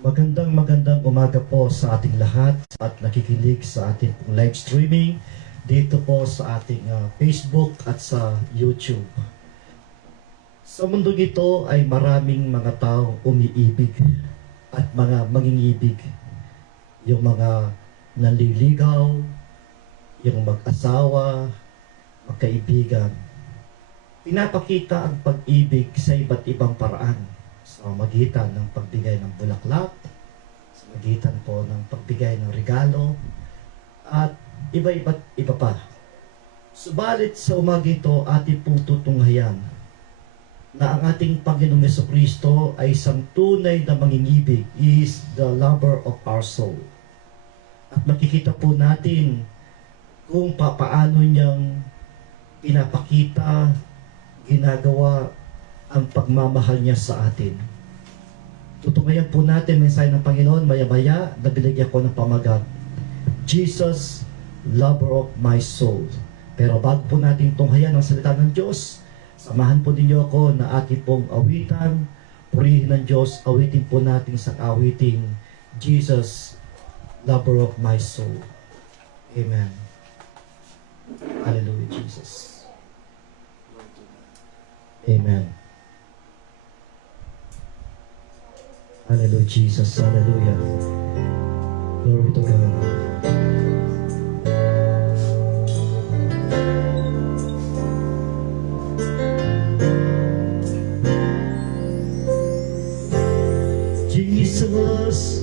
Magandang umaga po sa ating lahat at nakikinig sa ating live streaming dito po sa ating Facebook at sa YouTube. Sa mundong ito ay maraming mga tao umiibig at mga mangingibig. Yung mga nanliligaw, yung mag-asawa, magkaibigan. Pinapakita ang pag-ibig sa iba't ibang paraan. Sa magitan ng pagbigay ng bulaklak, sa magitan po ng pagbigay ng regalo, at iba pa. Subalit sa umaga ito, ating pong tutunghayan na ang ating Panginoong Jesucristo ay isang tunay na mangingibig. He is the lover of our soul. At makikita po natin kung paano niyang pinapakita, ginagawa ang pagmamahal niya sa atin. Tutunghayan po natin mensahe ng Panginoon maya-maya na binigyan ko ng pamagat, Jesus, lover of my soul. Pero bago po natin tunghayan ang salita ng Diyos, samahan po ninyo ako na ating pong awitan, purihin ng Diyos, awitin po natin sa awiting, Jesus, lover of my soul. Amen. Hallelujah, Jesus. Amen. Hallelujah, Jesus. Hallelujah. Glory to God. Jesus,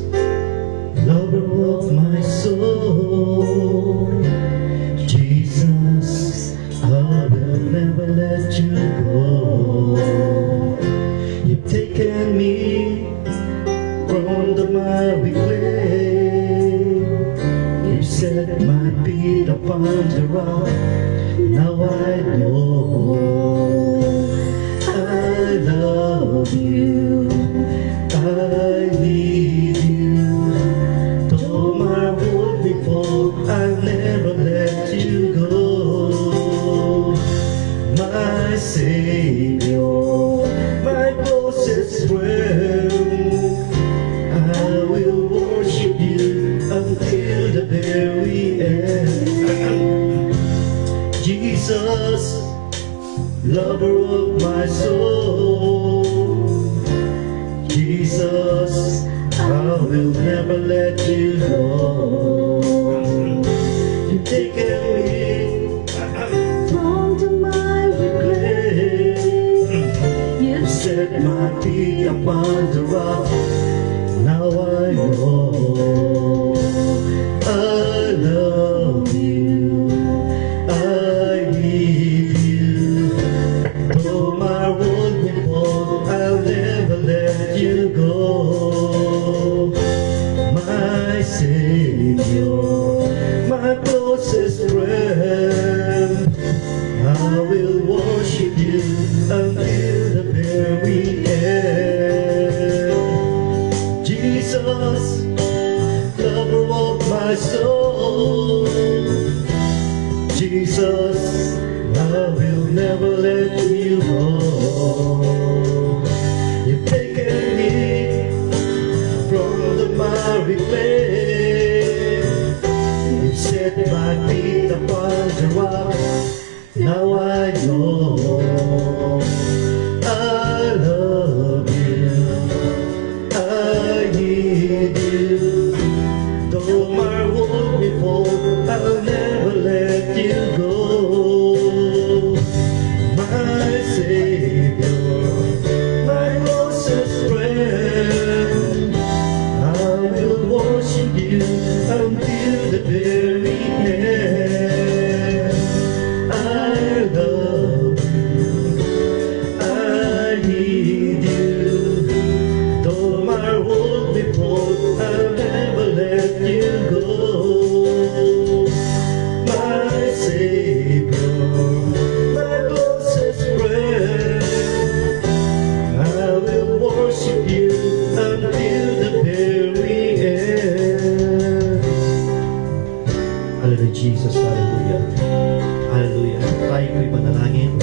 lover of my soul. Jesus, I will never let you go. You've taken me from the miry clay. You set my feet upon the rock. Now I know I love you. I need you. Though my world before, I'll never let you go. My Savior, my closest friend, I will worship you until the very end. Jesus, lover of my soul. Jesus, I will never let you go. You've taken me from the miry clay. You've set my feet upon the rock. Now I know I love you. I need you. Though my world will fall, I'll never let you go. My Savior, my closest friend, I will worship you until the very end. Jesus, lover of my soul. Jesus, I will never let you go. You've taken me from the miry clay. You've set my feet upon the rock. Now I know I love you. I need you. Though my world before, I'll never let you go. My Savior, my closest friend, I will worship you until the very end. I love you. I need you. Though my world before, I'll never let you go. My Savior, my closest friend, I will worship you until the very end. Hallelujah, Jesus. Hallelujah. Hallelujah. Tayo ko'y manalangin.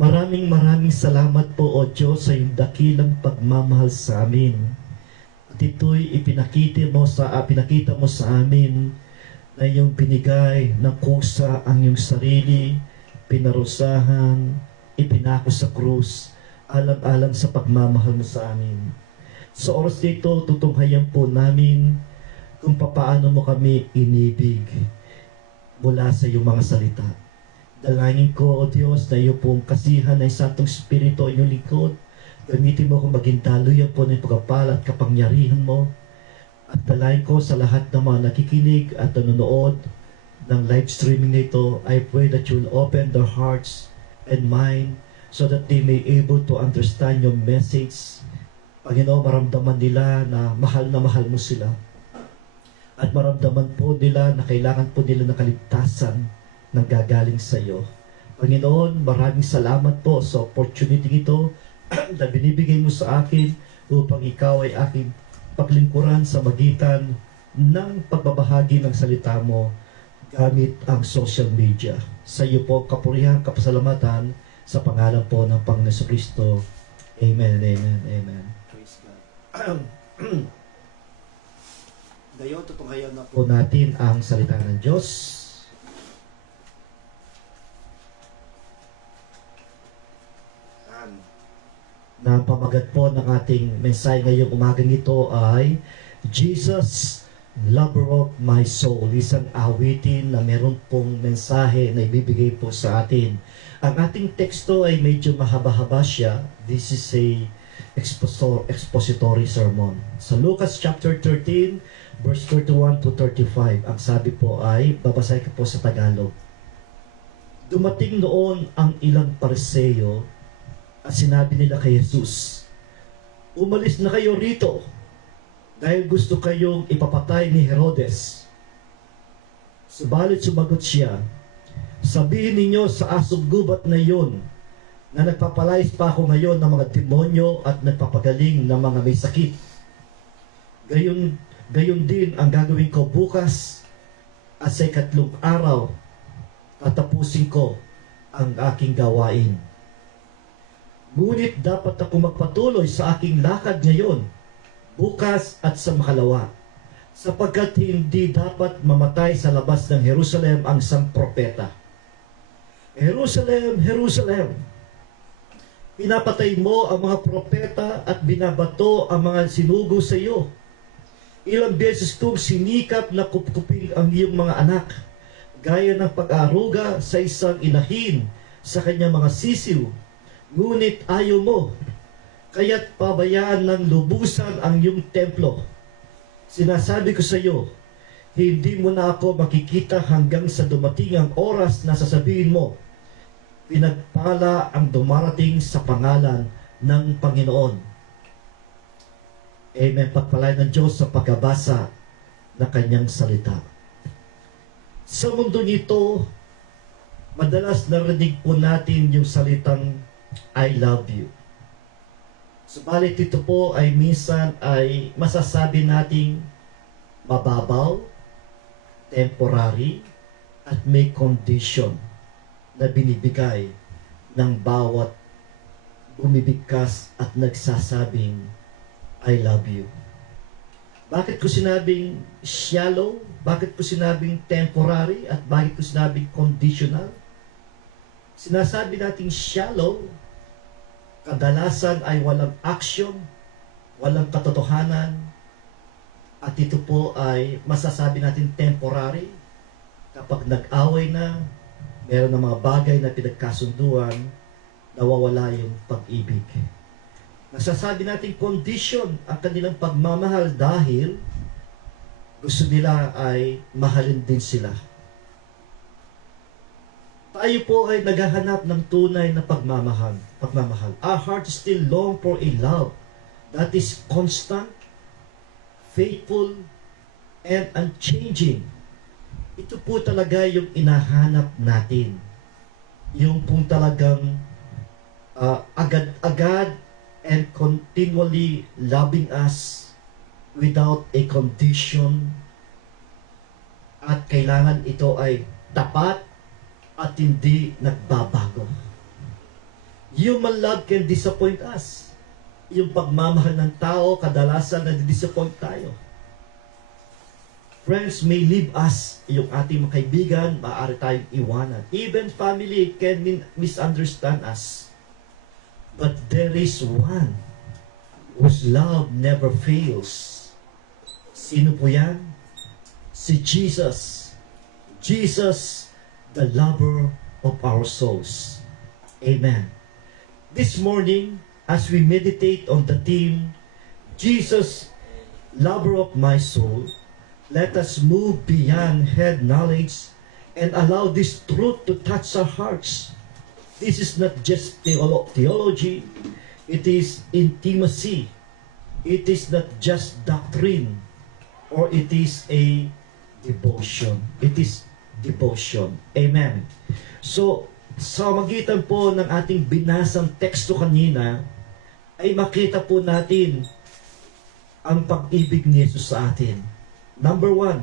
Maraming salamat po, O Diyos, sa iyong dakilang pagmamahal sa amin. At ito'y pinakita mo sa amin na iyong binigay ng kusa ang iyong sarili, pinarusahan, ipinako sa krus, alang-alang sa pagmamahal mo sa amin. Sa oras dito, tutunghayan po namin kung papaano mo kami inibig mula sa iyong mga salita. Dalangin ko, O Diyos, na iyo pong kasihan ng Santong Espiritu ang iyong lingkod. Gamitin mo kung maging daluyan po ng pagpapala at kapangyarihan mo. At dalangin ko sa lahat ng mga nakikinig at nanonood ng live streaming nito, I pray that you will open their hearts and mind so that they may able to understand your message. Panginoon, maramdaman nila na mahal mo sila. At maramdaman po nila na kailangan po nila ng kaligtasan nang gagaling sa iyo. Panginoon, maraming salamat po sa opportunity ito na binibigay mo sa akin upang ikaw ay aking paglingkuran sa magitan ng pagbabahagi ng salita mo gamit ang social media. Sa iyo po kapurihan, kapasalamatan sa pangalan po ng Panginoon Kristo. Amen, amen, amen. Praise God. Ngayon, tutunghayan na po natin ang salita ng Diyos. Na pamagat po ng ating mensahe ngayong umagang ito ay Jesus, Lover of My Soul. Isang awitin na meron pong mensahe na ibibigay po sa atin. Ang ating teksto ay medyo mahaba-haba siya. This is a expository sermon. Sa Lucas chapter 13, verse 31 to 35, ang sabi po ay, babasay ko po sa Tagalog. Dumating noon ang ilang Pariseo at sinabi nila kay Jesus, umalis na kayo rito dahil gusto kayong ipapatay ni Herodes. Subalit sumagot siya, sabihin ninyo sa asong gubat na iyon na nagpapalayas pa ako ngayon ng mga demonyo at nagpapagaling ng mga may sakit. Gayon din ang gagawin ko bukas at sa ikatlong araw tatapusin ko ang aking gawain. Ngunit dapat ako magpatuloy sa aking lakad ngayon, bukas at sa makalawa, sapagkat hindi dapat mamatay sa labas ng Jerusalem ang isang propeta. Jerusalem, Jerusalem, pinapatay mo ang mga propeta at binabato ang mga sinugo sa iyo. Ilang beses kong sinikap na kupkupin ang iyong mga anak, gaya ng pag-aaruga sa isang inahin sa kanyang mga sisiw. Ngunit ayaw mo, kaya't pabayaan ng lubusan ang iyong templo. Sinasabi ko sa iyo, hindi mo na ako makikita hanggang sa dumating ang oras na sasabihin mo, pinagpala ang dumarating sa pangalan ng Panginoon. Amen. Pagpalain ng Diyos sa pagbabasa ng kanyang salita. Sa mundo nito, madalas narinig po natin yung salitang I love you. Subalit ito po ay minsan ay masasabi nating mababaw, temporary, at may condition na binibigay ng bawat bumibigkas at nagsasabing I love you. Bakit ko sinabing shallow? Bakit ko sinabing temporary? At bakit ko sinabing conditional? Sinasabi nating shallow, kadalasan ay walang action, walang katotohanan, at ito po ay masasabi natin temporary. Kapag nag-away na, meron ng mga bagay na pinagkasunduan, nawawala yung pag-ibig. Nasasabi natin condition ang kanilang pagmamahal dahil gusto nila ay mahalin din sila. Tayo po ay naghahanap ng tunay na pagmamahal. Our heart still long for a love that is constant, faithful, and unchanging. Ito po talaga yung inahanap natin. Yung pong talagang agad-agad and continually loving us without a condition. At kailangan ito ay tapat at hindi nagbabago. Human love can disappoint us. yung pagmamahal ng tao, kadalasan na-disappoint tayo. Friends may leave us, yung ating mga kaibigan, maaari tayong iwanan. Even family can misunderstand us. But there is one whose love never fails. Sino po yan? Si Jesus. Jesus, the lover of our souls. Amen. This morning, as we meditate on the theme, Jesus, lover of my soul, let us move beyond head knowledge and allow this truth to touch our hearts. This is not just theology, it is intimacy. It is not just doctrine, or it is a devotion. It is devotion. Amen. So, sa magitan po ng ating binasang teksto kanina, ay makita po natin ang pag-ibig ni Jesus sa atin. Number 1,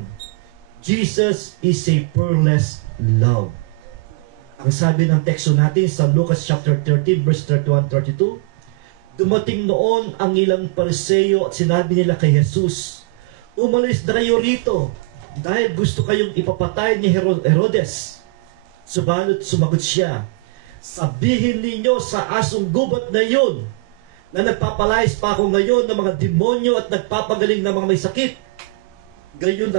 Jesus is a peerless love. Ang sabi ng teksto natin sa Lucas chapter 13, verse 31-32, dumating noon ang ilang Pariseo at sinabi nila kay Jesus, umalis na kayo rito dahil gusto kayong ipapatay ni Herodes. Subalit sumagot siya, sabihin ninyo sa asong gubat na yun na nagpapalayas pa ako ngayon ng mga demonyo at nagpapagaling ng mga may sakit. Gayon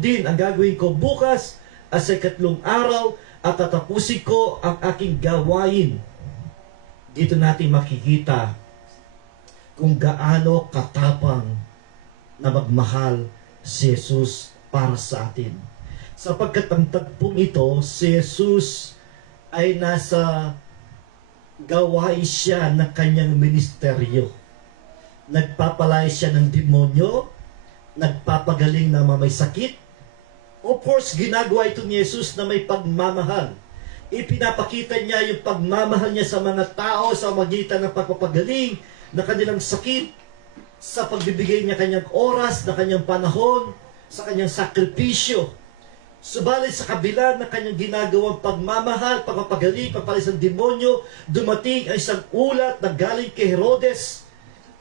din ang gagawin ko bukas at sa 3 araw at tatapusin ko ang aking gawain. Dito natin makikita kung gaano katapang na magmahal si Jesus para sa atin. Sapagkat ang tagpong ito, si Jesus ay nasa gawain siya ng kanyang ministeryo. Nagpapalay siya ng demonyo, nagpapagaling ng mga may sakit. Of course, ginagawa ito ni Jesus na may pagmamahal. Ipinapakita niya yung pagmamahal niya sa mga tao sa magitan ng pagpapagaling na kanilang sakit, sa pagbibigay niya kanyang oras, na kanyang panahon, sa kanyang sakripisyo. Subalit sa kabila ng kanyang ginagawang pagmamahal, pagpapagaling, pagpalis ng demonyo, dumating ang isang ulat na galing kay Herodes,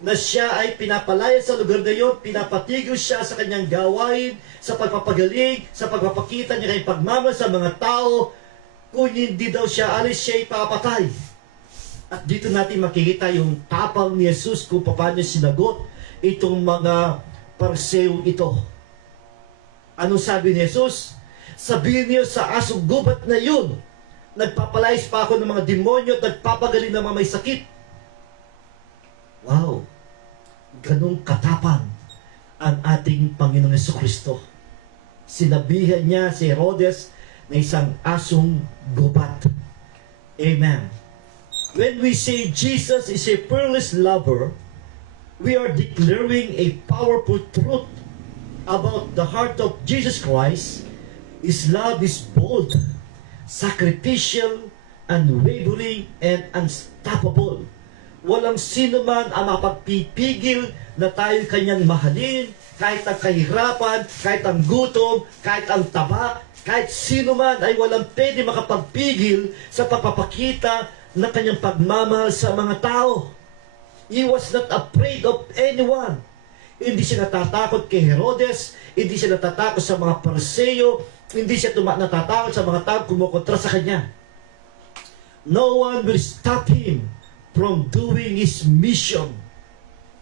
na siya ay pinapalaya sa lugar na yun, pinapatigil siya sa kanyang gawain, sa pagpapagaling, sa pagpapakita niya kanyang pagmamahal sa mga tao. Kung hindi daw siya alis, siya ay papatay. At dito natin makikita yung tapang ni Jesus kung paano sinagot itong mga Pariseo ito. Anong sabi ni Jesus? Sabihin niyo sa asong gubat na yun, nagpapalayas pa ako ng mga demonyo at nagpapagaling ng mga may sakit. Wow! Ganong katapang ang ating Panginoong Jesucristo. Sinabihan niya si Herodes na isang asong gubat. Amen. When we say Jesus is a peerless lover, we are declaring a powerful truth about the heart of Jesus Christ. His love is bold, sacrificial, unwavering, and unstoppable. Walang sino man ang mapagpipigil na tayo kanyang mahalin, kahit ang kahirapan, kahit ang gutom, kahit ang taba, kahit sino man ay walang pwede makapagpigil sa pagpapakita ng kanyang pagmamahal sa mga tao. He was not afraid of anyone. Hindi siya natatakot kay Herodes, hindi siya natatakot sa mga Pariseo, hindi siya natatakot sa mga tao kumukontra sa kanya. No one will stop him from doing his mission.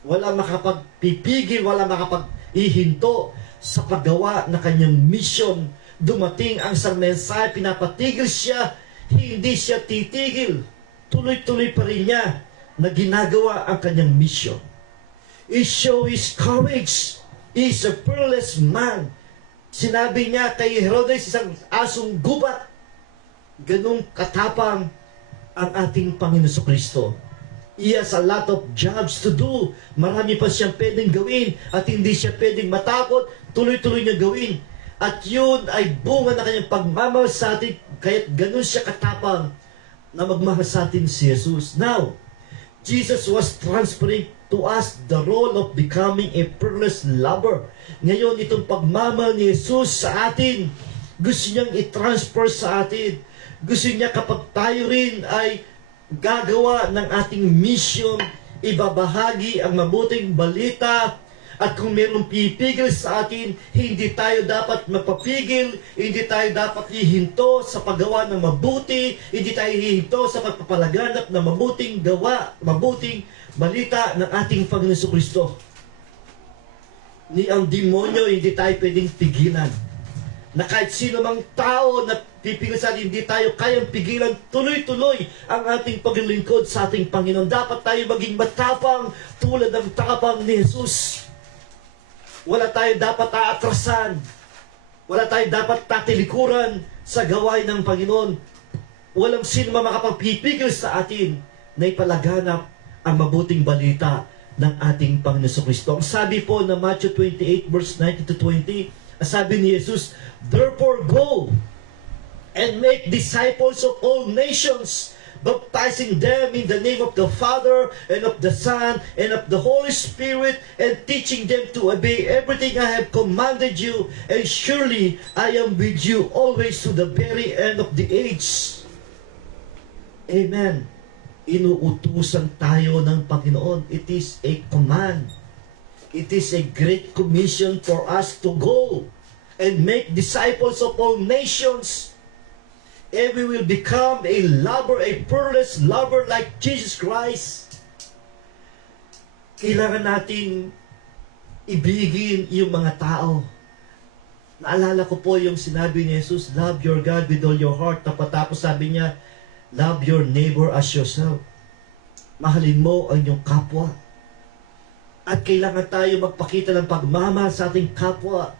Wala makapagpipigil, wala makapag-ihinto sa paggawa ng kanyang mission. Dumating ang isang mensahe, pinapatigil siya, hindi siya titigil. Tuloy-tuloy pa rin niya na ginagawa ang kanyang mission. He showed his courage. He is a peerless man. Sinabi niya kay Herodes, isang asong gubat. Ganong katapang ang ating Panginoon Jesucristo. He has a lot of jobs to do. Marami pa siyang pwedeng gawin at hindi siya pwedeng matakot. Tuloy-tuloy niya gawin. At yun ay bunga na kanyang pagmamahal sa atin, kaya't ganun siya katapang na magmahal sa atin si Jesus. Now, Jesus was transferring to us the role of becoming a peerless lover. Ngayon, itong pagmamahal ni Jesus sa atin, gusto niyang i-transfer sa atin. Gusto niya kapag tayo rin ay gagawa ng ating mission, ibabahagi ang mabuting balita. At kung mayroong pipigil sa atin, hindi tayo dapat mapapigil, hindi tayo dapat hihinto sa paggawa ng mabuti, hindi tayo hihinto sa pagpapalaganap ng mabuting gawa, mabuting balita ng ating Panginoon Kristo. Ni ang demonyo, hindi tayo pwedeng pigilan. Na kahit sino mang tao na pipigil sa atin, hindi tayo kayang pigilan, tuloy-tuloy ang ating paglilingkod sa ating Panginoon. Dapat tayo maging matapang tulad ng tapang ni Jesus. Wala tayo dapat aatrasan. Wala tayo dapat tatilikuran sa gawain ng Panginoon. Walang sino makapagpipigil sa atin na ipalaganap ang mabuting balita ng ating Panginoon Kristo. Ang sabi po na Matthew 28 verse 19 to 20, ang sabi ni Jesus, "Therefore go and make disciples of all nations, baptizing them in the name of the Father and of the Son and of the Holy Spirit, and teaching them to obey everything I have commanded you, and surely I am with you always to the very end of the age." Amen. Inuutusan tayo ng Panginoon. It is a command. It is a great commission for us to go and make disciples of all nations. And we will become a lover, a peerless lover like Jesus Christ. Kailangan natin ibigin yung mga tao. Naalala ko po yung sinabi ni Jesus, love your God with all your heart. Tapos sabi niya, love your neighbor as yourself. Mahalin mo ang iyong kapwa. At kailangan tayo magpakita ng pagmamahal sa ating kapwa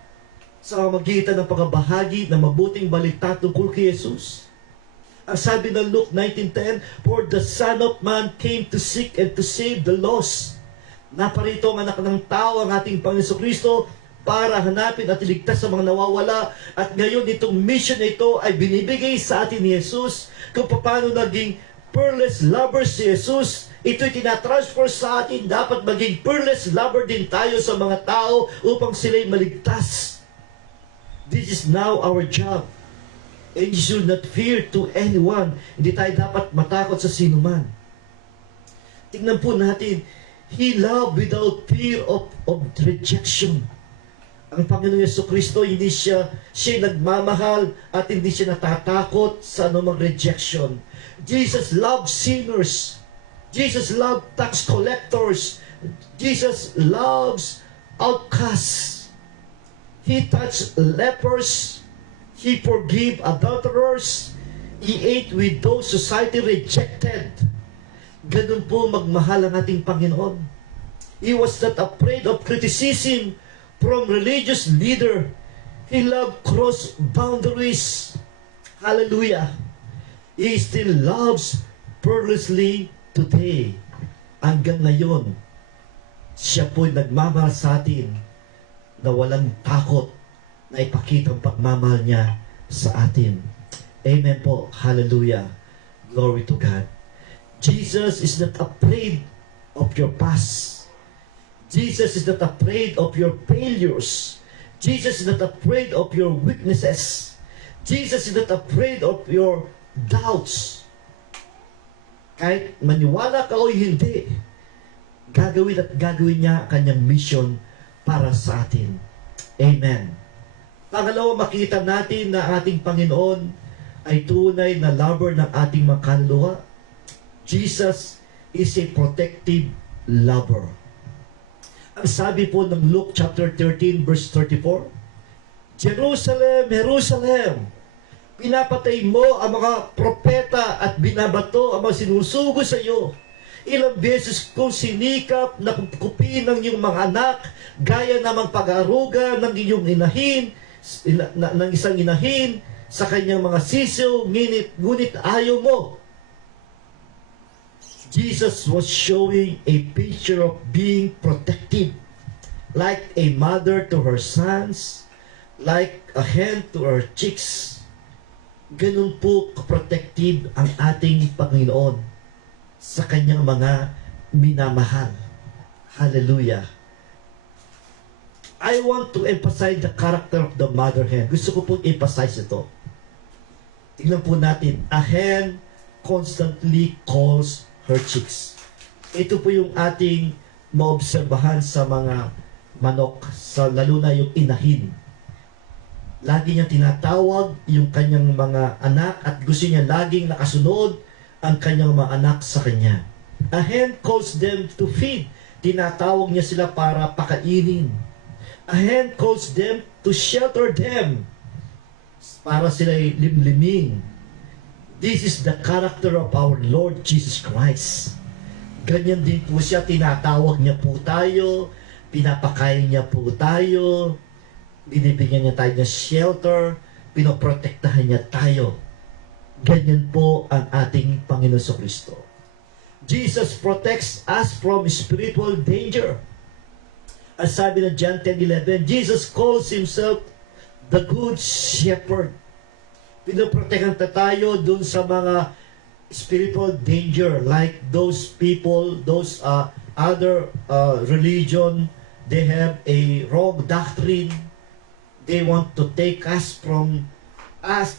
sa magitan ng pagbahagi ng mabuting balita tungkol kay Jesus. Ang sabi ng Luke 19:10, "For the Son of Man came to seek and to save the lost." Naparito ang anak ng tao, ang ating Panginoon Kristo, para hanapin at iligtas sa mga nawawala. At ngayon itong mission na ito ay binibigay sa atin ni Jesus kung paano naging peerless lover si Jesus. Ito'y tinatransfer sa atin. Dapat maging peerless lover din tayo sa mga tao upang sila'y maligtas. This is now our job. And you should not fear to anyone. Hindi tayo dapat matakot sa sino man. Tingnan po natin, He loved without fear of rejection. Ang Panginoon Jesucristo, hindi siya nagmamahal at hindi siya natatakot sa anumang rejection. Jesus loved sinners. Jesus loved tax collectors. Jesus loves outcasts. He touched lepers. He forgave adulterers. He ate with those society rejected. Ganun po magmahal ang ating Panginoon. He was not afraid of criticism from religious leader. He loved cross boundaries. Hallelujah. He still loves fearlessly today. Hanggang ngayon, siya po'y nagmamahal sa atin na walang takot na ipakita ang pagmamahal niya sa atin. Amen po. Hallelujah. Glory to God. Jesus is not afraid of your past. Jesus is not afraid of your failures. Jesus is not afraid of your weaknesses. Jesus is not afraid of your doubts. Kahit maniwala ka o hindi, gagawin at gagawin niya kanyang mission para sa atin. Amen. Pangalawa, makita natin na ating Panginoon ay tunay na lover ng ating mga kaluluwa. Jesus is a protective lover. Ang sabi po ng Luke chapter 13 verse 34, Jerusalem, Jerusalem, pinapatay mo ang mga propeta at binabato ang mga sinusugo sa iyo. Ilang beses kong sinikap na kupin ng iyong mga anak, gaya namang pag-aruga ng iyong inahin, ng isang inahin sa kanyang mga sisiw, ngunit ayaw mo. Jesus was showing a picture of being protective, like a mother to her sons, like a hen to her chicks. Ganun po protective ang ating Panginoon sa kanyang mga minamahal. Hallelujah. I want to emphasize the character of the mother hen. Gusto ko pong emphasize ito. Tingnan po natin. A hen constantly calls her chicks. Ito po yung ating maobserbahan sa mga manok, lalo na yung inahin. Lagi niya tinatawag yung kanyang mga anak at gusto niya laging nakasunod ang kanyang mga anak sa kanya. A hen calls them to feed. Tinatawag niya sila para pakainin. A hen calls them to shelter them, para sila limliming. This is the character of our Lord Jesus Christ. Ganyan din po siya, tinatawag niya po tayo, pinapakain niya po tayo, binibigyan niya tayo ng shelter, pinoprotektahan niya tayo. Ganyan po ang ating Panginoon Kristo. Jesus protects us from spiritual danger. As sabi ng John 10:11, Jesus calls Himself the Good Shepherd. Pinoprotektahan tayo dun sa mga spiritual danger, like those people, those other religion, they have a wrong doctrine. They want to take us from us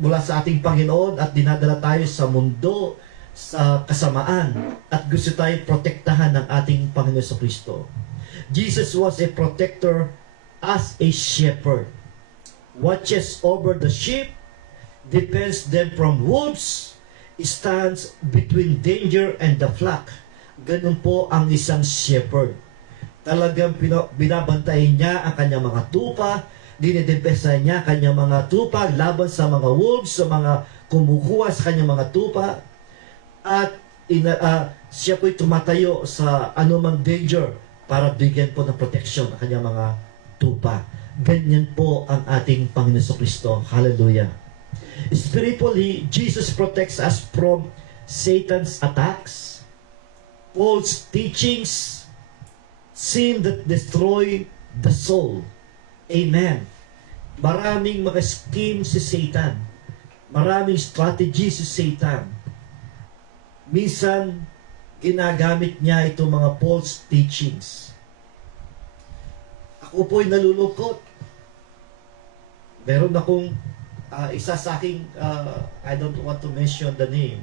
mula sa ating Panginoon at dinadala tayo sa mundo, sa kasamaan, at gusto tayo protektahan ng ating Panginoon Kristo. Jesus was a protector as a shepherd. Watches over the sheep, defends them from wolves, stands between danger and the flock. Ganun po ang isang shepherd. Talagang binabantayan niya ang kanyang mga tupa, dinidepesa niya kanyang mga tupa laban sa mga wolves, sa mga kumukuha sa kanyang mga tupa, at siya po'y tumatayo sa anumang danger para bigyan po ng protection ang kanyang mga tupa. Ganyan po ang ating Panginoon Kristo. Hallelujah. Spiritually, Jesus protects us from Satan's attacks, false teachings, sin that destroy the soul. Amen. Maraming mga scheme si Satan. Maraming strategy si Satan. Minsan, ginagamit niya itong mga false teachings. Ako po'y nalulungkot. Meron akong isa sa aking, I don't want to mention the name.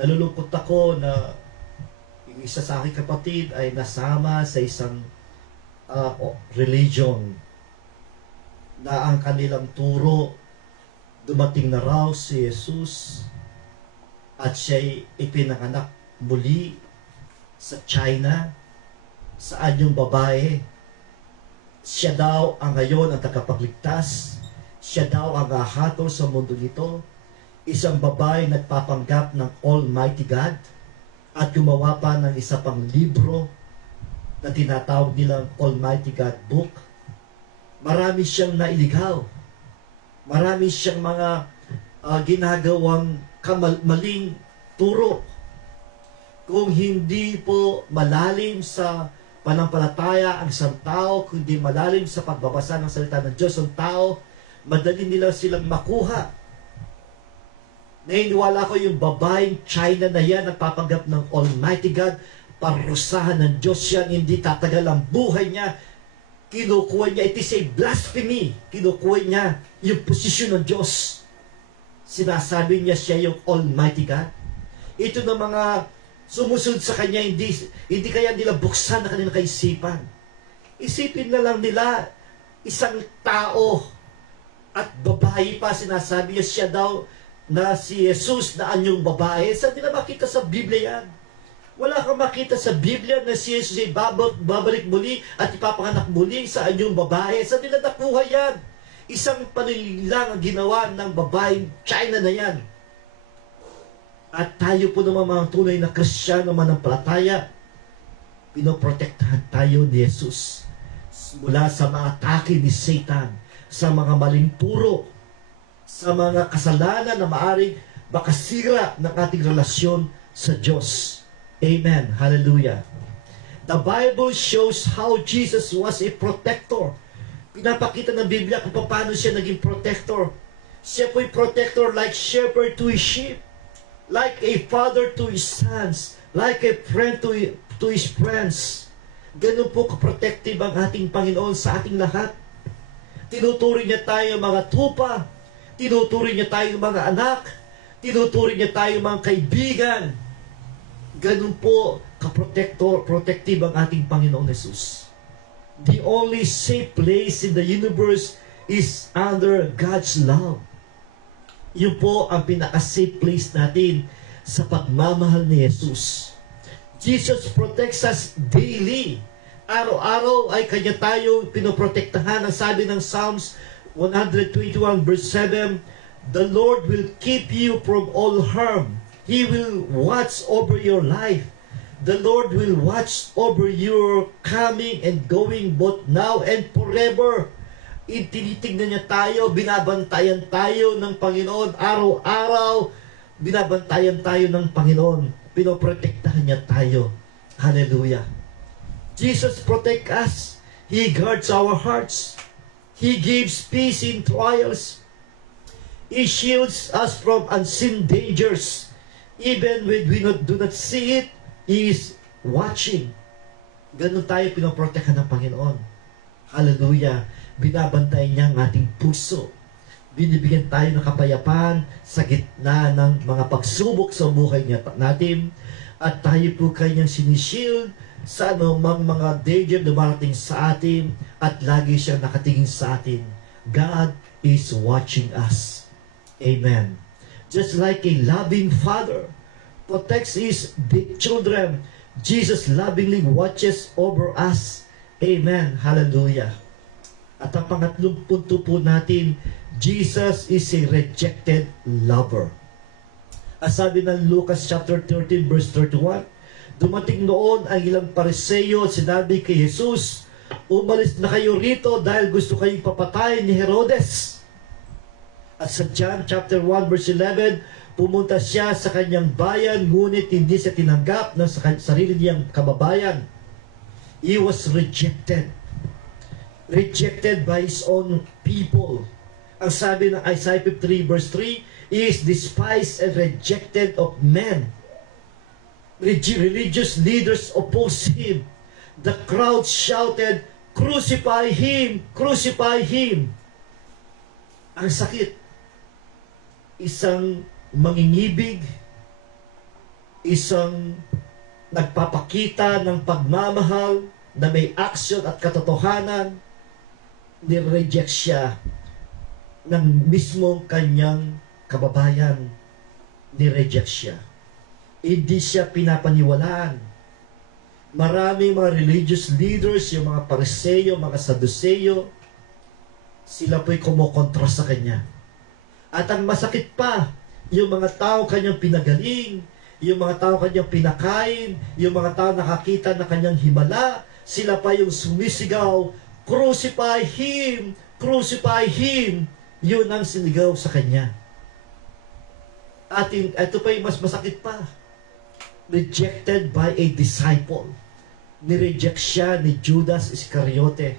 Nalulungkot ako na yung isa sa aking kapatid ay nasama sa isang religion na ang kanilang turo, dumating na raw si Jesus at siya'y ipinanganak muli sa China. Saan yung babae? Siya daw ang ngayon ang tagapagligtas. Siya daw ang hahatol sa mundo nito. Isang babae nagpapanggap ng Almighty God at gumawa pa ng isa pang libro na tinatawag nilang Almighty God Book. Marami siyang nailigaw. Marami siyang mga ginagawang maling turo. Kung hindi po malalim sa panampalataya ang isang tao, kung hindi malalim sa pagbabasa ng salita ng Diyos ang tao, madali nila silang makuha. Naniniwala ko yung babaeng China na yan, nagpapanggap ng Almighty God, parusahan ng Diyos yan, hindi tatagal ang buhay niya. Kinukuha niya, it is a blasphemy. Kinukuha niya yung posisyon ng Diyos. Sinasabi niya siya yung Almighty God. Ito na mga sumusunod sa kanya, hindi kaya nila buksan na kanilang kaisipan. Isipin na lang nila, isang tao at babae pa, sinasabi niya siya daw na si Jesus na anyong babae. Saan nila makita sa Biblia yan? Wala kang makita sa Biblia na si Jesus ay babalik muli at ipapanganak muli sa anyong babae. Saan nila nakuha yan? Isang panililang ang ginawa ng babaeng China na yan. At tayo po naman mga tunay na Kristiyano manampalataya, pinoprotektahan tayo ni Jesus mula sa mga atake ni Satan, sa mga maling turo, sa mga kasalanan na maaring makasira ng ating relasyon sa Diyos. Amen. Hallelujah. The Bible shows how Jesus was a protector. Pinapakita ng Biblia kung paano siya naging protector. Siya po'y protector like shepherd to his sheep, like a father to his sons, like a friend to his friends. Ganun po ka-protective ang ating Panginoon sa ating lahat. Tinuturing niya tayo mga tupa, tinuturing niya tayo mga anak, tinuturing niya tayo mga kaibigan. Ganun po protective ang ating Panginoon Jesus. The only safe place in the universe is under God's love. Yun po ang pinaka-safe place natin sa pagmamahal ni Jesus. Jesus protects us daily. Araw-araw ay kanya tayong pinoprotektahan. Ang sabi ng Psalms 121 verse 7, "The Lord will keep you from all harm. He will watch over your life. The Lord will watch over your coming and going both now and forever." Tinitignan niya tayo, binabantayan tayo ng Panginoon. Araw-araw, binabantayan tayo ng Panginoon. Pinoprotektahan niya tayo. Hallelujah. Jesus protect us. He guards our hearts. He gives peace in trials. He shields us from unseen dangers. Even when we do not see it, He is watching. Ganun tayo pinoprotektahan ng Panginoon. Hallelujah. Binabantayan niya ang ating puso. Binibigyan tayo ng kapayapaan sa gitna ng mga pagsubok sa buhay natin. At tayo po kanyang sinishield sa anumang mga danger na dumarating sa atin at lagi siyang nakatingin sa atin. God is watching us. Amen. Just like a loving father protects his big children, Jesus lovingly watches over us. Amen. Hallelujah. At ang pangatlong punto po natin, Jesus is a rejected lover. As sabi ng Lucas chapter 13 verse 31, dumating noon ang ilang Pariseo at sinabi kay Jesus, "Umalis na kayo rito dahil gusto kayong papatayin ni Herodes." At sa John chapter 1 verse 11, pumunta siya sa kanyang bayan, ngunit hindi siya tinanggap ng sarili niyang kababayan. He was rejected by his own people. Ang sabi ng Isaiah 53 verse 3, "He is despised and rejected of men." Religious leaders opposed him. The crowd shouted, "Crucify him! Crucify him!" Ang sakit. Isang mangingibig, isang nagpapakita ng pagmamahal na may action at katotohanan, nireject siya ng mismong kanyang kababayan. Nireject siya. Hindi siya pinapaniwalaan. Maraming mga religious leaders, yung mga Pariseo, mga Saduceo, sila po'y kumokontra sa kanya. At ang masakit pa, yung mga tao kanyang pinagaling, yung mga tao kanyang pinakain, yung mga tao nakakita na kanyang himala, sila pa yung sumisigaw, "Crucify him! Crucify him!" Yun ang sinigaw sa kanya. At ito pa yung mas masakit pa. Rejected by a disciple. Nireject siya ni Judas Iscariote.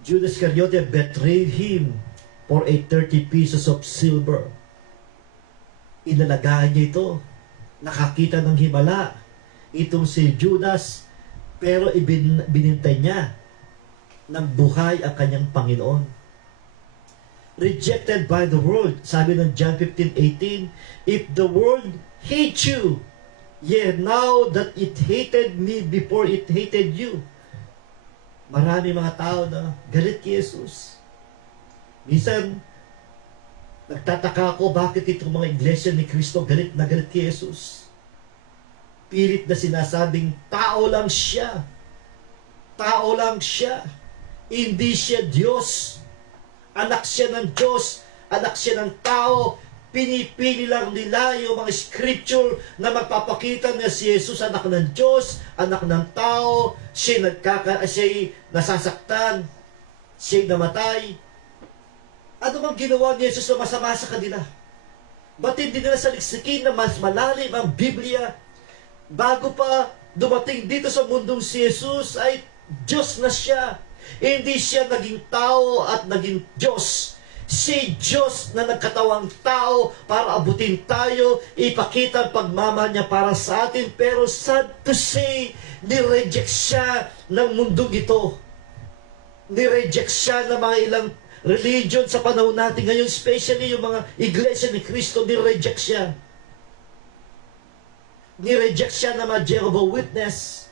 Judas Iscariote betrayed him for a 30 pieces of silver. Inalagaan niya ito. Nakakita ng himala. Itong si Judas, pero binintay niya ng buhay ang kanyang Panginoon. Rejected by the world. Sabi ng John 15:18, "If the world hates you, yet now that it hated me before it hated you." Marami mga tao na galit kay Jesus. Minsan, nagtataka ako bakit itong mga iglesia ni Kristo galit na galit kay Jesus. Pilit na sinasabing, tao lang siya. Tao lang siya. Hindi siya Diyos. Anak siya ng Diyos. Anak siya ng tao. Pinipili lang nila yung mga scripture na magpapakita na si Jesus anak ng Diyos, anak ng tao, siya nasasaktan, siya namatay. Ano bang ginawa ni Jesus na masama sa kanila? Ba't hindi nila saliksikin na mas malalim ang Biblia? Bago pa dumating dito sa mundong si Jesus ay Diyos na siya. Hindi siya naging tao at naging Diyos. Si Diyos na nagkatawang tao para abutin tayo, ipakita ang pagmamahal niya para sa atin. Pero sad to say, nireject siya ng mundong ito. Nireject siya ng mga ilang religion sa panahon natin ngayon, especially yung mga iglesia ni Kristo, nireject siya. Nireject siya ng mga Jehovah Witness.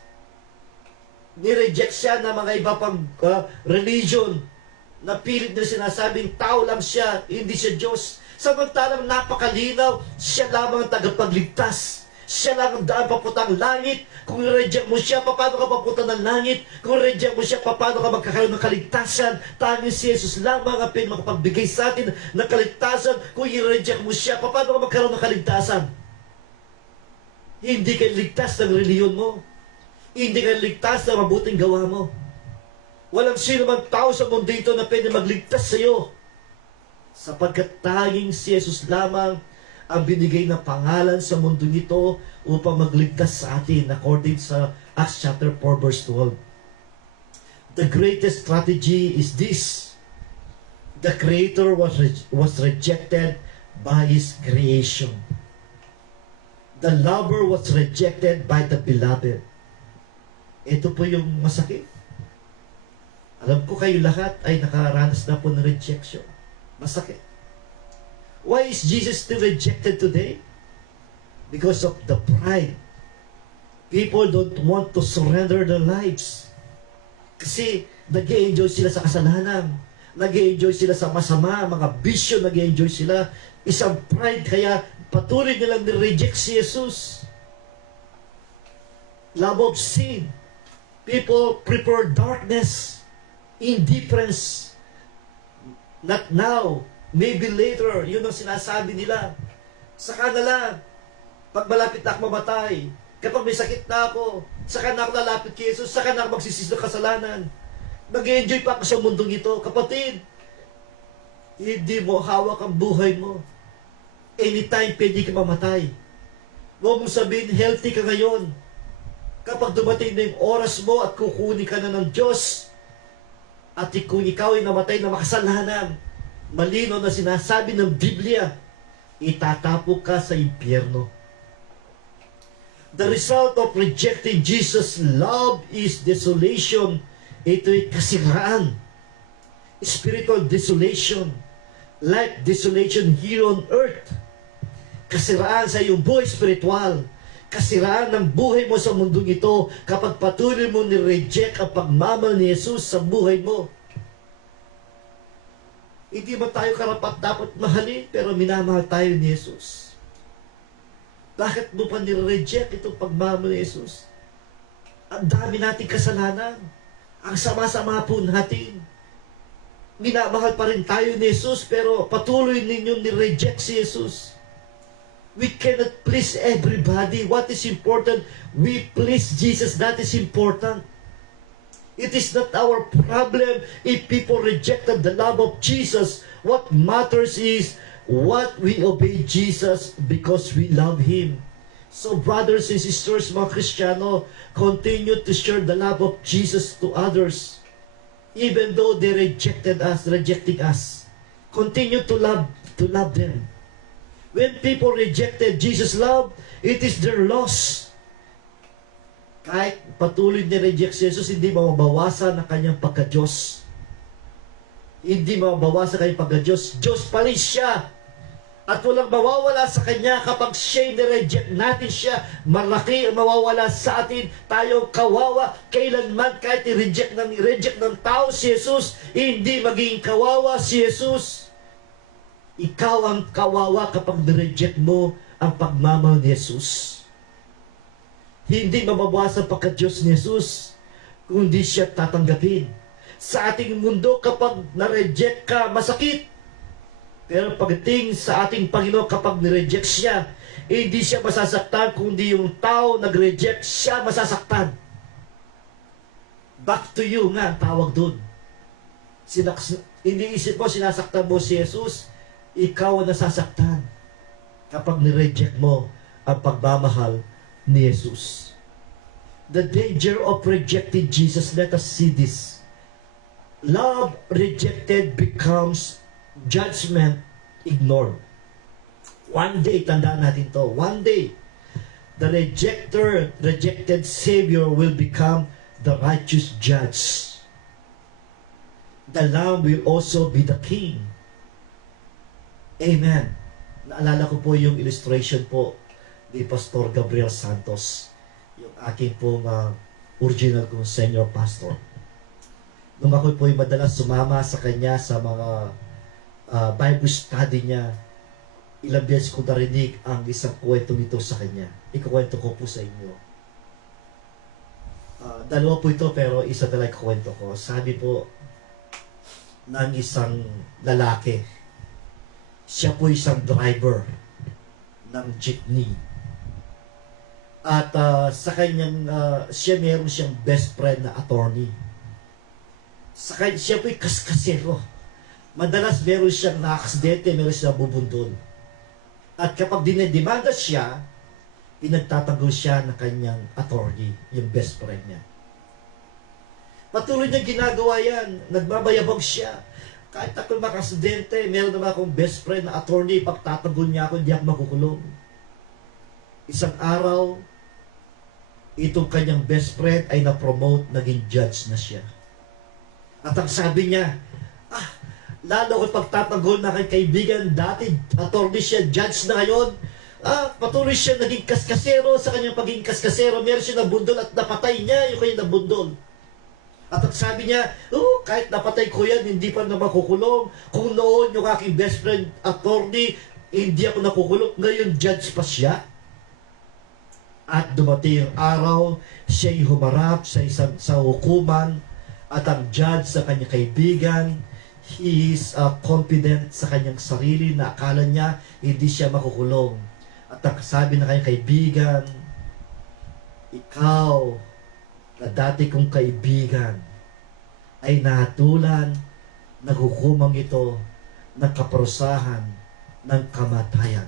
Nireject siya ng mga iba pang religion na pilit na sinasabing tao lang siya, hindi siya Diyos. Samantalang napakalinaw, siya lamang ang tagapagligtas. Siya lang ang daan papuntang langit. Kung i-reject mo siya, paano ka papunta ng langit? Kung i-reject mo siya, paano ka magkakaroon ng kaligtasan? Tanging si Jesus lamang ang makapagbigay sa atin ng kaligtasan. Kung i-reject mo siya, paano ka magkaroon ng kaligtasan? Hindi ka ligtas ng reliyon mo. Hindi ka ligtas ng mabuting gawa mo. Walang sino man tao sa mundo ito na pwede magligtas sa iyo. Sapagkat tanging si Jesus lamang ang binigay na pangalan sa mundo nito upang magligtas sa atin according sa Acts chapter 4 verse 12. The greatest strategy is this. The Creator was rejected by His creation. The lover was rejected by the beloved. Ito po yung masakit. Alam ko kayo lahat ay nakaranas na po ng rejection. Masakit. Why is Jesus still rejected today? Because of the pride. People don't want to surrender their lives. Kasi nag-i-enjoy sila sa kasalanan. Nag-i-enjoy sila sa masama, mga bisyo, nag-i-enjoy sila. Isang pride, kaya patuloy nilang nireject si Jesus. Love of sin. People prefer darkness, indifference. Not now, maybe later. Yun ang sinasabi nila. Saka na lang, pag malapit na ako mamatay, kapag may sakit na ako, saka na ako lalapit kay Jesus, saka na ako magsisisi ng kasalanan. Mag-enjoy pa ako sa mundong ito. Kapatid, hindi mo hawak ang buhay mo. Anytime pwede ka mamatay. Huwag mong sabihin, healthy ka ngayon. Kapag dumating na yung oras mo at kukunin ka na ng Diyos, at kung ikaw ay namatay na makasalanan, malino na sinasabi ng Biblia, itatapok ka sa impyerno. The result of rejecting Jesus' love is desolation. Ito'y kasiraan. Spiritual desolation. Like desolation here on earth. Kasiraan sa iyong buhay spiritual. Kasiraan ng buhay mo sa mundong ito kapag patuloy mo ni-reject ang pagmamahal ni Jesus sa buhay mo. Hindi ba tayo karapat dapat mahalin, pero minamahal tayo ni Jesus? Bakit mo pa ni-reject itong pagmamahal ni Jesus? Ang dami nating kasalanan. Ang sama-sama po natin. Minamahal pa rin tayo ni Jesus, pero patuloy ninyong ni-reject si Jesus. We cannot please everybody. What is important? We please Jesus. That is important. It is not our problem if people rejected the love of Jesus. What matters is what we obey Jesus because we love Him. So brothers and sisters, mga Kristiyano, continue to share the love of Jesus to others. Even though they rejecting us. Continue to love them. When people rejected Jesus' love, it is their loss. Kahit patuloy ni-reject si Jesus, hindi mababawasan ang kanyang pagka-Diyos. Hindi mababawasan ang kanyang pagka-Diyos. Diyos pa rin siya. At walang mawawala sa Kanya kapag siya'y ni-reject natin siya. Malaki ang mawawala sa atin. Tayo kawawa. Kailanman kahit i-reject ng tao si Jesus, hindi magiging kawawa si Jesus. Ikaw ang kawawa kapag ni-reject mo ang pagmamahal ni Jesus. Hindi mababawasan pagka-Diyos ni Jesus kung hindi siya tatanggapin. Sa ating mundo, kapag na-reject ka, masakit. Pero pagdating sa ating Panginoon, kapag ni-reject siya, hindi siya masasaktan, kundi yung tao nag-reject, siya masasaktan. Back to you nga, tawag dun. Iniisip mo, sinasaktan mo si Jesus, ikaw ang nasasaktan kapag ni-reject mo ang pagmamahal ni Jesus. The danger of rejecting Jesus, let us see this. Love rejected becomes judgment ignored. One day, tandaan natin to, one day, the rejected Savior will become the righteous judge. The Lamb will also be the King. Amen. Naalala ko po yung illustration po ni Pastor Gabriel Santos, yung aking pong original kong senior pastor. Nung ako po'y madalas sumama sa kanya sa mga Bible study niya, ilang beses ko narinig ang isang kwento nito sa kanya. Ikukwento ko po sa inyo. Dalawa po ito pero isa talaga kwento ko. Sabi po ng isang lalaki, siya po isang driver ng jeepney. At sa kanyang, meron siyang best friend na attorney. Siya po'y kaskasero. Madalas meron siyang na-aksidente, meron siyang bubundol. At kapag dinedemanda siya, pinagtatanggol siya ng kanyang attorney, yung best friend niya. Patuloy niya ginagawa yan. Nagbabayabang siya. Kahit ako makaksidente, meron naman akong best friend na attorney, pagtatanggol niya ako, hindi ako makukulong. Isang araw, itong kanyang best friend ay na-promote, naging judge na siya. At ang sabi niya, lalo ko pagtatanggol na kay kaibigan, dati attorney siya, judge na ngayon, patuloy siya naging kaskasero. Sa kanyang pagiging kaskasero, meron siya nabundol at napatay niya yung kanyang nabundol. At ang sabi niya, kahit napatay ko yan, hindi pa na makukulong. Kung noon yung aking best friend attorney, hindi ako nakukulong, ngayon judge pa siya. At dumating ang araw, siya'y humarap sa hukuman, at ang judge sa kanyang kaibigan, he is confident sa kanyang sarili na akala niya hindi siya makukulong. At ang sabi ng kanyang kaibigan, ikaw na dati kong kaibigan ay nahatulan, naghukumang ito ng kaparusahan ng kamatayan.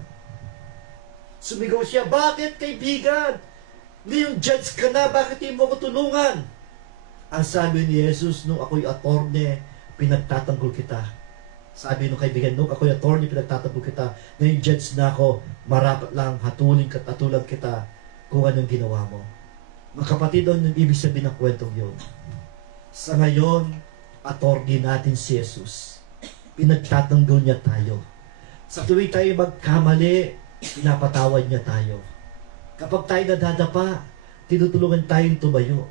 Sumigaw siya, bakit kaibigan? Ngayong judge ka na, bakit hindi mo ko tulungan? Ang sabi ni Jesus, nung ako'y attorney, pinagtatanggol kita. Sabi nung kaibigan, nung ako'y attorney, pinagtatanggol kita. Ngayon judge na ako, marapat lang, hatulan kita kung anong ginawa mo. Mga kapatid, yung ibig sabihin ng kwentong yun. Sa ngayon, attorney natin si Jesus. Pinagtatanggol niya tayo. Sa tuwing tayo magkamali, pinapatawad niya tayo. Kapag tayo nadadapa, tinutulungan tayong tumayo.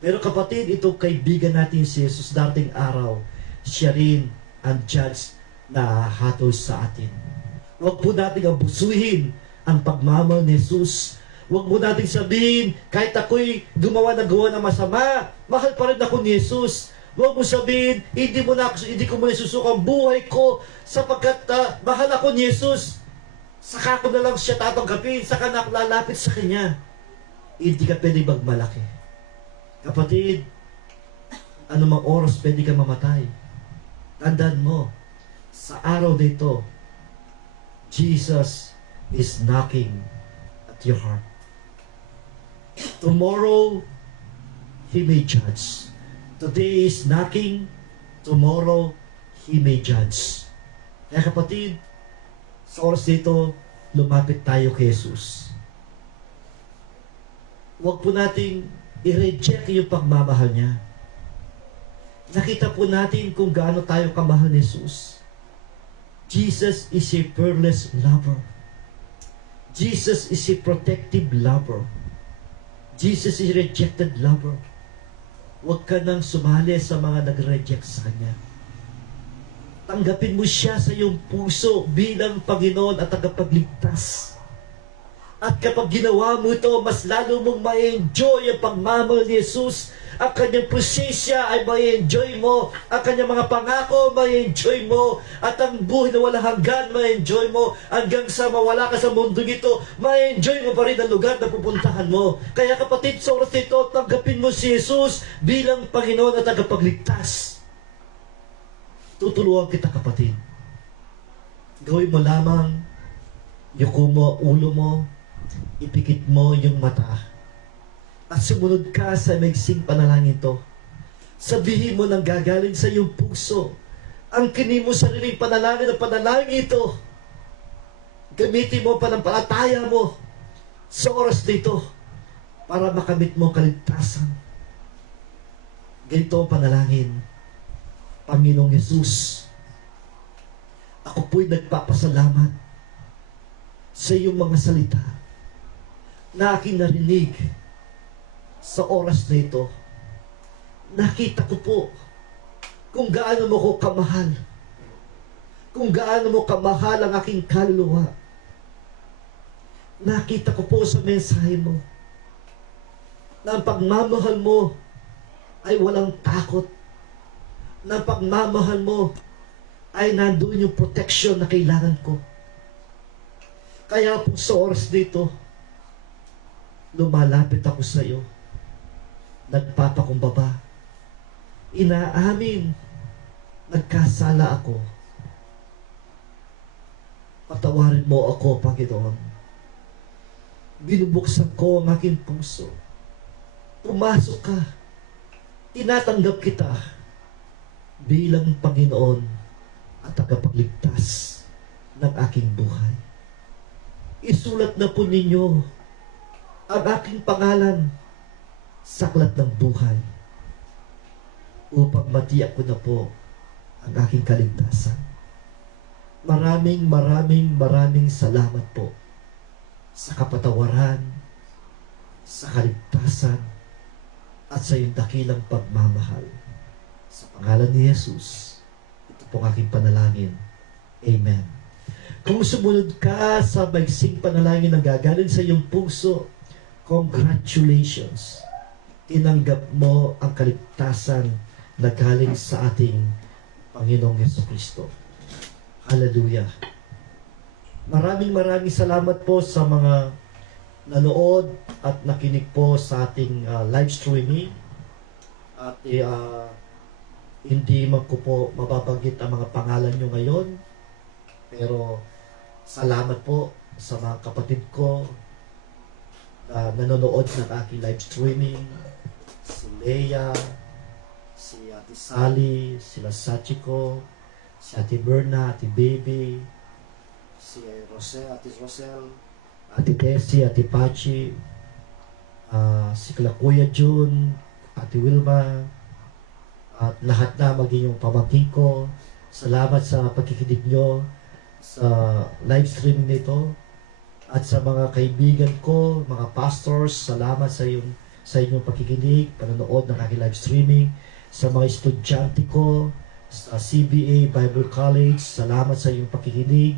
Pero kapatid, itong kaibigan natin si Jesus, dating araw, siya rin ang judge na hahatol sa atin. Huwag po natin abusuhin ang pagmamahal ni Jesus. Huwag mo natin sabihin, kahit ako'y gawa ng masama, mahal pa rin ako ni Jesus. Huwag mo sabihin, hindi ko mo nasusuko ang buhay ko sapagkat mahal ako ni Jesus. Saka ko na lang siya tatanggapin, saka na ako lalapit sa Kanya. Hindi ka pwede magmalaki. Kapatid, anumang oras pwede ka mamatay. Tandaan mo, sa araw dito, Jesus is knocking at your heart. Tomorrow, He may judge. Today is knocking, tomorrow, He may judge. Kaya kapatid, sa oras dito, lumapit tayo kay Jesus. Huwag po nating i-reject yung pagmamahal niya. Nakita po natin kung gaano tayo kamahal ni Jesus. Jesus is a fearless lover. Jesus is a protective lover. Jesus is a rejected lover. Huwag ka nang sumali sa mga nag-reject sa Kanya. Tanggapin mo siya sa iyong puso bilang Panginoon at tagapagligtas. At kapag ginawa mo ito, mas lalo mong ma-enjoy ang pagmamahal ni Jesus. Ang kanyang presensya ay ma-enjoy mo. Ang kanyang mga pangako, ma-enjoy mo. At ang buhay na walang hanggan, ma-enjoy mo. Hanggang sa mawala ka sa mundo nito, ma-enjoy mo pa rin ang lugar na pupuntahan mo. Kaya kapatid, sa oras ito, tanggapin mo si Jesus bilang Panginoon at tagapagligtas. Tutulungan kita, kapatid. Gawin mo lamang, yuko mo, ulo mo, ipikit mo yung mata at sumunod ka sa maigsing panalangin to. Sabihin mo nang gagaling sa iyong puso ang kini mo sariling panalangin na panalangin ito. Gamitin mo panampalataya mo sa oras dito para makamit mo kaligtasan. Ganito ang panalangin. Panginoong Jesus, ako po'y nagpapasalamat sa iyong mga salita. na aking narinig sa oras na ito. Nakita ko po kung gaano mo ko kamahal. Kung gaano mo kamahal ang aking kaluluwa. Nakita ko po sa mensahe mo na ang pagmamahal mo ay walang takot. Na ang pagmamahal mo ay nandun yung protection na kailangan ko. Kaya po sa oras dito, lumalapit ako sa iyo. Nagpapakumbaba. Inaamin, nagkasala ako. Patawarin mo ako, Panginoon. Binubuksan ko ang aking puso. Pumasok ka. Tinatanggap kita bilang Panginoon at tagapagligtas ng aking buhay. Isulat na po ninyo ang aking pangalan sa aklat ng buhay upang matiyak ko na po ang aking kaligtasan. Maraming salamat po sa kapatawaran, sa kaligtasan, at sa iyong dakilang pagmamahal. Sa pangalan ni Jesus, ito po ang aking panalangin. Amen. Kung sumunod ka sa maigsing panalangin na gagaling sa iyong puso, congratulations. Tinanggap mo ang kaligtasan na galing sa ating Panginoong Jesucristo. Hallelujah. Maraming salamat po sa mga nanood at nakinig po sa ating live streaming. At hindi man ko po mababanggit ang mga pangalan nyo ngayon. Pero salamat po sa mga kapatid ko na nanonood ng aking live streaming. Si Leia, si Ate Sally, sila Sachiko, si Ate Berna, Ate Baby, si Ate Rosel, Ate Tessie, Ate Pachi, si Kuya June, Ate Wilma, at lahat na maging yung pamangkin ko. Salamat sa pagkikinig nyo sa live streaming nito. At sa mga kaibigan ko, mga pastors, salamat sa inyong pakikinig, panonood ng aking live streaming. Sa mga estudyante ko, sa CBA Bible College, salamat sa inyong pakikinig.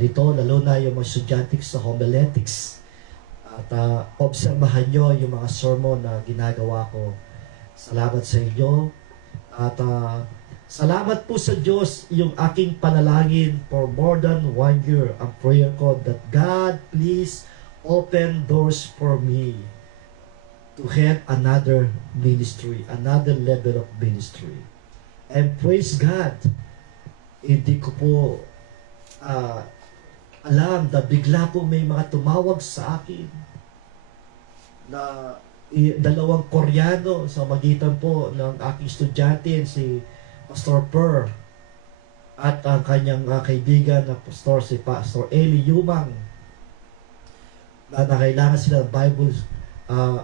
Dito, lalo na yung mga estudyante sa homiletics. At obserbahan nyo yung mga sermon na ginagawa ko. Salamat sa inyo. At salamat po sa Diyos, yung aking panalangin for more than 1 year. Ang prayer ko that God please open doors for me to have another ministry, another level of ministry. And praise God, hindi ko po alam na bigla po may mga tumawag sa akin na dalawang Koreano sa magitan po ng aking estudyante, si Pastor Per at ang kanyang kaibigan na pastor, si Pastor Eli Yumang, na kailangan sila Bible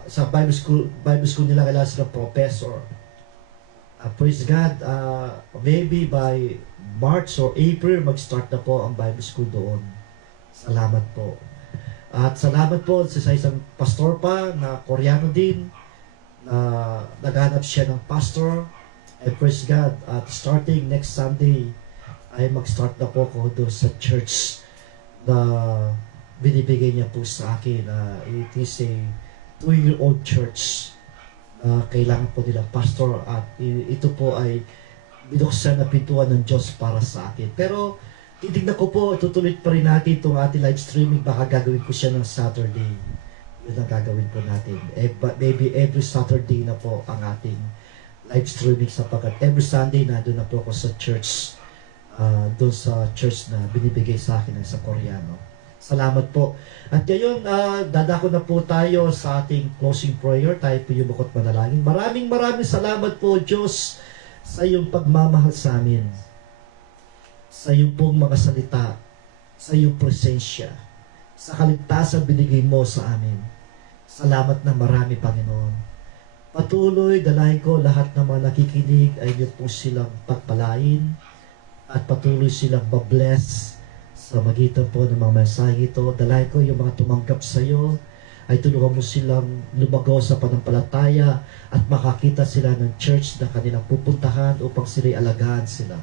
sa Bible school nila, kailangan sila professor. Praise God, maybe by March or April mag-start na po ang Bible school doon. Salamat po. At salamat po sa isang pastor pa na Koreano din, na naghanap siya ng pastor. And praise God, at starting next Sunday ay mag-start na po ako doon sa church na binibigay niya po sa akin. It is a 2-year-old church na kailangan po nila pastor, at ito po ay binuksan na pintuan ng Diyos para sa akin. Pero titignan ko po, tutuloy pa rin natin itong ating live streaming. Baka gagawin ko siya ng Saturday. Yun ang gagawin po natin. Maybe every Saturday na po ang ating live streaming, sapagkat every Sunday na doon na po ako sa church, doon sa church na binibigay sa akin ng sa Koreano. Salamat po. At ngayon, dadako na po tayo sa ating closing prayer. Tayo po yung bukod manalangin. Maraming salamat po, Diyos, sa iyong pagmamahal sa amin, sa iyong pong mga salita, sa iyong presensya, sa kaligtasan binigay mo sa amin. Salamat na marami, Panginoon. Patuloy, dalahin ko lahat ng mga nakikinig ay niyo po silang pagpalain at patuloy silang mabless sa magitan po ng mga mensahe ito. Dalahin ko yung mga tumanggap sa iyo ay tulungan mo silang lumagaw sa panampalataya at makakita sila ng church na kanilang pupuntahan upang sila'y alagaan sila.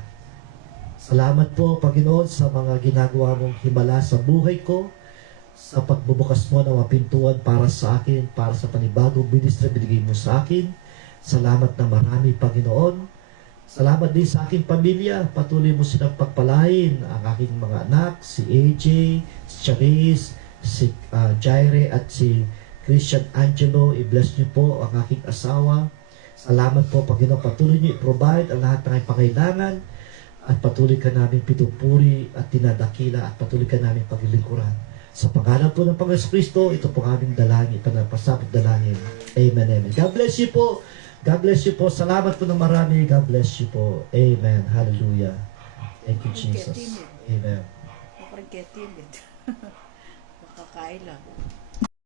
Salamat po, Panginoon, sa mga ginagawa mong himala sa buhay ko, sa pagbubukas mo ng mga pintuan para sa akin, para sa panibagong ministry binigay mo sa akin. Salamat na marami, Panginoon. Salamat din sa aking pamilya. Patuloy mo silang pagpalain ang aking mga anak, si AJ, si Charis, si Jaire at si Christian Angelo. I-bless niyo po ang aking asawa. Salamat po, Panginoon. Patuloy niyo i-provide ang lahat ng aking pangailangan at patuloy ka namin pinupuri at tinadakila at patuloy ka namin paglilingkuran. Sa pangalan po ng Panginoon Kristo, ito po aming dalangin, panapasapit dalangin. Amen, amen. God bless you po. God bless you po. Salamat po ng marami. God bless you po. Amen. Hallelujah. Thank you, Jesus. Amen. Makakain lang.